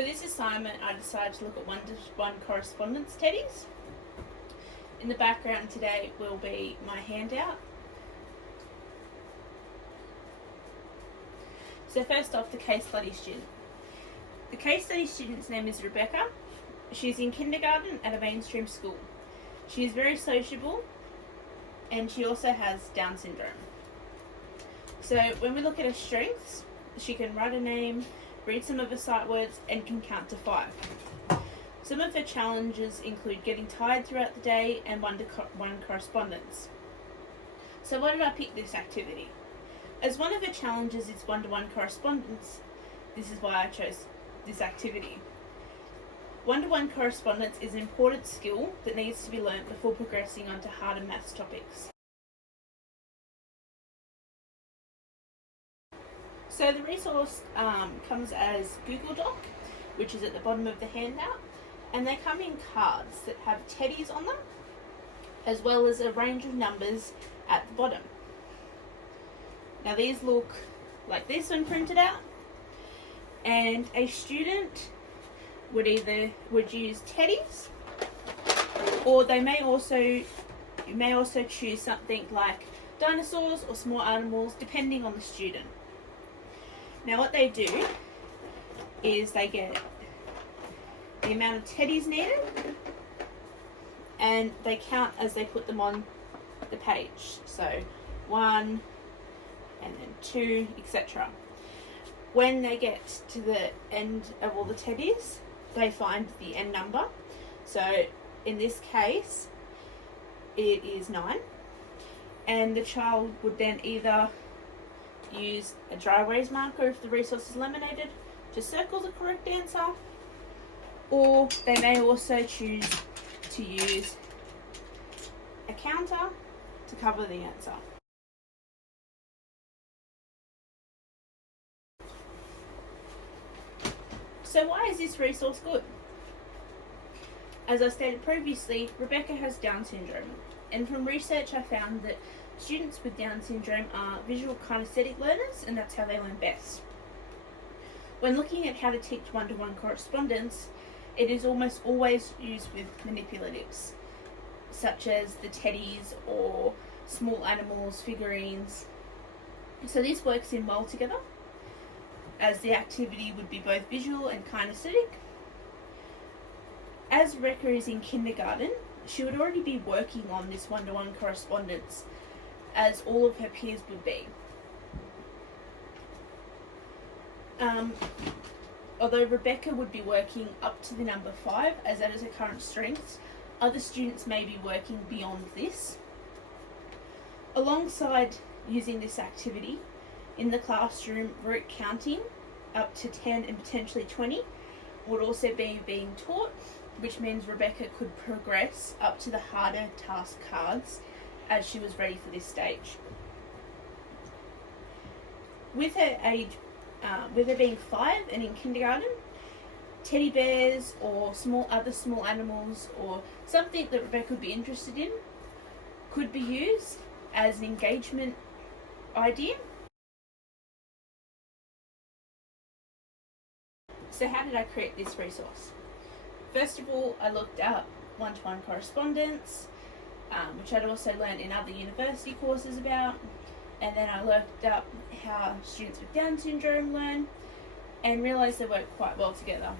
For this assignment, I decided to look at one-to-one correspondence teddies. In the background today will be my handout. So first off, the case study student. The case study student's name is Rebecca. She's in kindergarten at a mainstream school. She is very sociable and she also has Down syndrome. So when we look at her strengths, she can write a name, read some of her sight words, and can count to 5. Some of her challenges include getting tired throughout the day and one-to-one correspondence. So why did I pick this activity? As one of her challenges is one-to-one correspondence, this is why I chose this activity. One-to-one correspondence is an important skill that needs to be learnt before progressing onto harder maths topics. So the resource comes as Google Doc, which is at the bottom of the handout, and they come in cards that have teddies on them, as well as a range of numbers at the bottom. Now these look like this when printed out, and a student would use teddies, or you may also choose something like dinosaurs or small animals, depending on the student. Now what they do is they get the amount of teddies needed and they count as they put them on the page. So 1 and then 2, etc. When they get to the end of all the teddies, they find the end number. So in this case, it is 9. And the child would then either use a dry erase marker if the resource is laminated to circle the correct answer, or they may also choose to use a counter to cover the answer. So why is this resource good? As I stated previously, Rebecca has Down syndrome, and from research I found that students with Down syndrome are visual kinesthetic learners, and that's how they learn best. When looking at how to teach one-to-one correspondence, it is almost always used with manipulatives, such as the teddies or small animals, figurines. So this works in well together, as the activity would be both visual and kinesthetic. As Rebecca is in kindergarten, she would already be working on this one-to-one correspondence, as all of her peers would be. Although Rebecca would be working up to the number 5, as that is her current strength, other students may be working beyond this. Alongside using this activity, in the classroom, rote counting up to 10 and potentially 20 would also be being taught, which means Rebecca could progress up to the harder task cards as she was ready for this stage. With her being 5 and in kindergarten, teddy bears or other small animals or something that Rebecca would be interested in could be used as an engagement idea. So how did I create this resource? First of all, I looked up one-to-one correspondence, which I'd also learned in other university courses about, and then I looked up how students with Down syndrome learn and realised they work quite well together.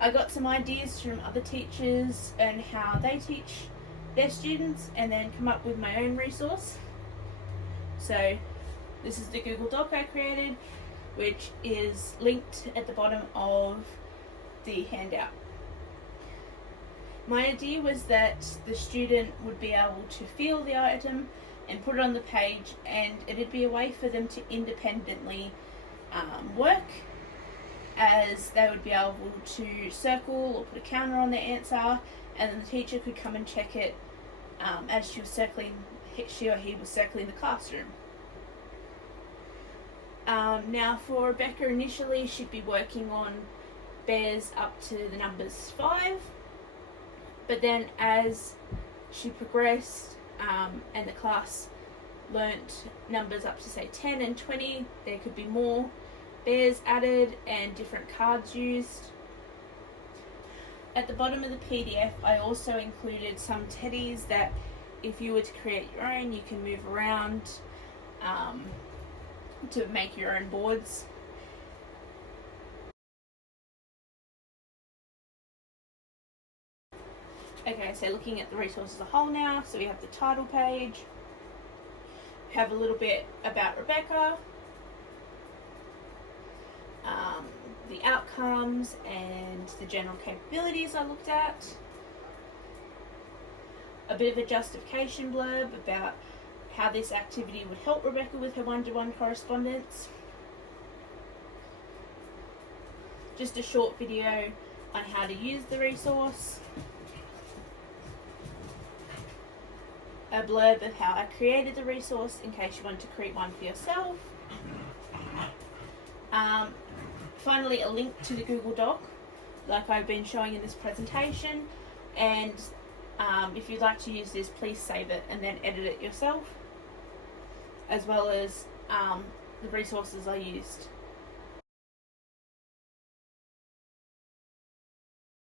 I got some ideas from other teachers and how they teach their students, and then come up with my own resource. So this is the Google Doc I created, which is linked at the bottom of the handout. My idea was that the student would be able to feel the item and put it on the page, and it'd be a way for them to independently work, as they would be able to circle or put a counter on their answer, and then the teacher could come and check it as she or he was circling the classroom. Now for Rebecca, initially she'd be working on bears up to the numbers 5, but then as she progressed and the class learnt numbers up to say 10 and 20, there could be more bears added and different cards used. At the bottom of the PDF, I also included some teddies that if you were to create your own, you can move around to make your own boards. Okay, so looking at the resource as a whole now, so we have the title page, we have a little bit about Rebecca, the outcomes and the general capabilities I looked at, a bit of a justification blurb about how this activity would help Rebecca with her one-to-one correspondence, just a short video on how to use the resource, a blurb of how I created the resource in case you want to create one for yourself. Finally, a link to the Google Doc, like I've been showing in this presentation, and if you'd like to use this, please save it and then edit it yourself, as well as the resources I used.